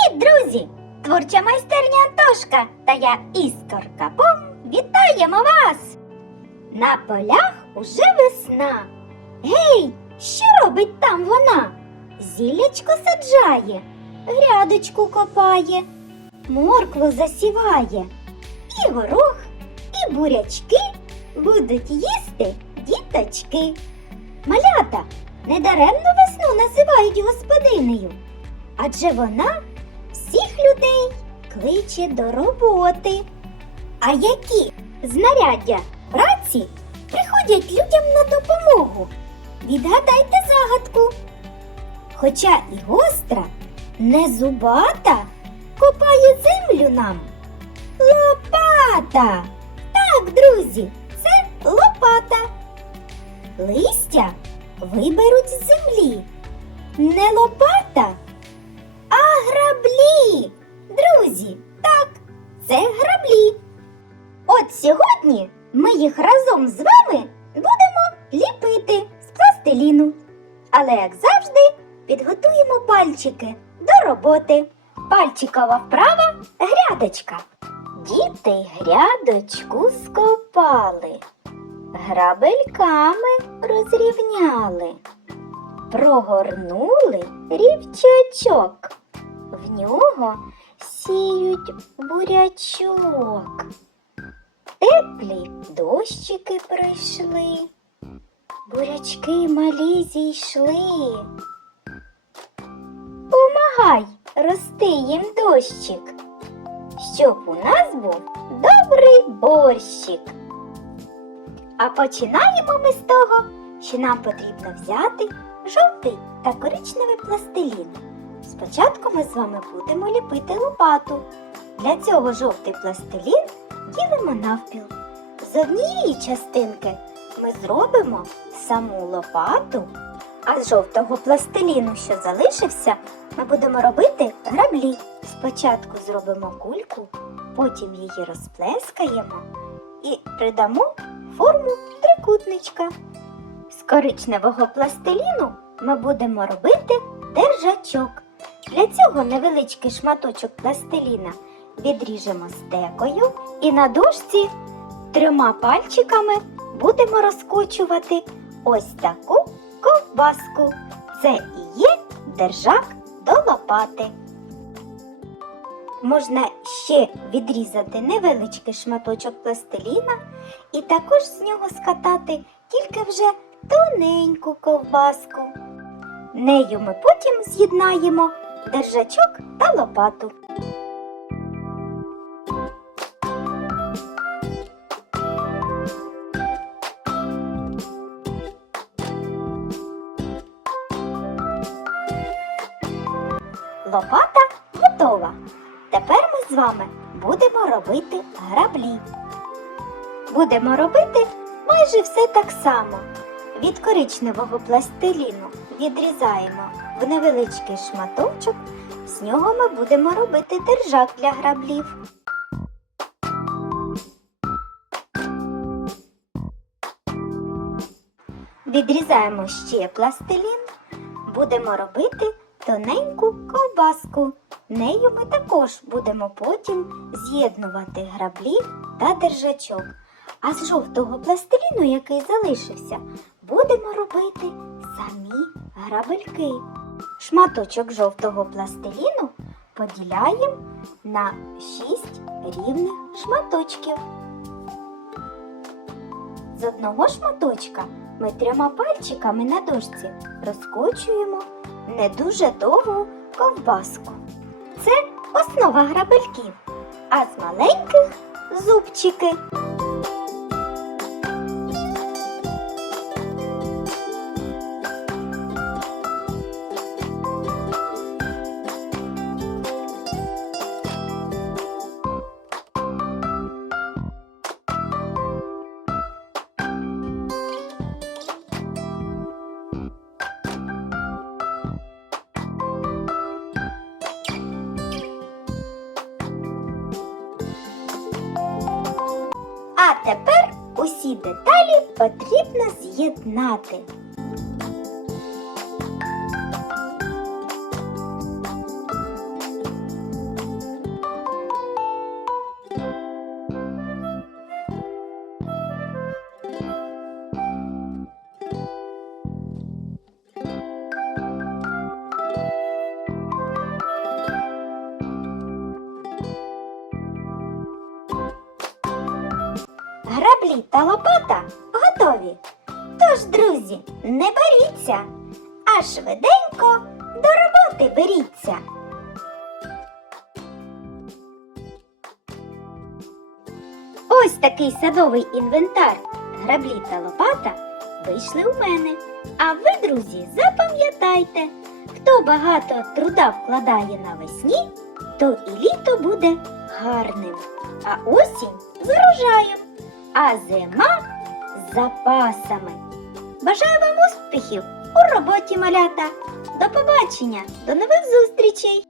Привіт, друзі! Творча майстерня Антошка та я Історка Бом вітаємо вас! На полях уже весна. Гей, що робить там вона? Зіллячко саджає, грядочку копає, моркву засіває, і горох, і бурячки будуть їсти діточки. Малята, недаремно весну називають господинею, адже вона всіх людей кличе до роботи. А які знаряддя праці приходять людям на допомогу? Відгадайте загадку. Хоча і гостра, не зубата, копає землю нам. Лопата! Так, друзі, це лопата. Листя виберуть з землі. Не лопата, це граблі. От сьогодні ми їх разом з вами будемо ліпити з пластиліну. Але, як завжди, підготуємо пальчики до роботи. Пальчикова вправа грядочка. Діти грядочку скопали, грабельками розрівняли, прогорнули рівчачок. В нього сіють бурячок. Теплі дощики прийшли, бурячки малі зійшли. Помагай рости їм дощик, щоб у нас був добрий борщик. А починаємо ми з того, що нам потрібно взяти жовтий та коричневий пластилін. Спочатку ми з вами будемо ліпити лопату. Для цього жовтий пластилін ділимо навпіл. З однієї частинки ми зробимо саму лопату, а з жовтого пластиліну, що залишився, ми будемо робити граблі. Спочатку зробимо кульку, потім її розплескаємо і придамо форму трикутничка. З коричневого пластиліну ми будемо робити держачок. Для цього невеличкий шматочок пластиліна відріжемо стекою і на дошці трьома пальчиками будемо розкочувати ось таку ковбаску. Це і є держак до лопати. Можна ще відрізати невеличкий шматочок пластиліна і також з нього скатати тільки вже тоненьку ковбаску. Нею ми потім з'єднаємо держачок та лопату. Лопата готова. Тепер ми з вами будемо робити граблі. Будемо робити майже все так само. Від коричневого пластиліну відрізаємо в невеличкий шматочок, з нього ми будемо робити держак для граблів. Відрізаємо ще пластилін, будемо робити тоненьку ковбаску. Нею ми також будемо потім з'єднувати граблі та держачок. А з жовтого пластиліну, який залишився, будемо робити самі грабельки. Шматочок жовтого пластиліну поділяємо на 6 рівних шматочків. З одного шматочка ми трьома пальчиками на дошці розкочуємо не дуже довгу ковбаску. Це основа грабельків, а з маленьких зубчики. Усі деталі потрібно з'єднати. Граблі та лопата готові. Тож, друзі, не боріться, а швиденько до роботи беріться. Ось такий садовий інвентар, граблі та лопата вийшли у мене. А ви, друзі, запам'ятайте, хто багато труда вкладає навесні, то і літо буде гарним, а осінь з врожаєм, а зима з запасами. Бажаю вам успіхів у роботі малята. До побачення, до нових зустрічей!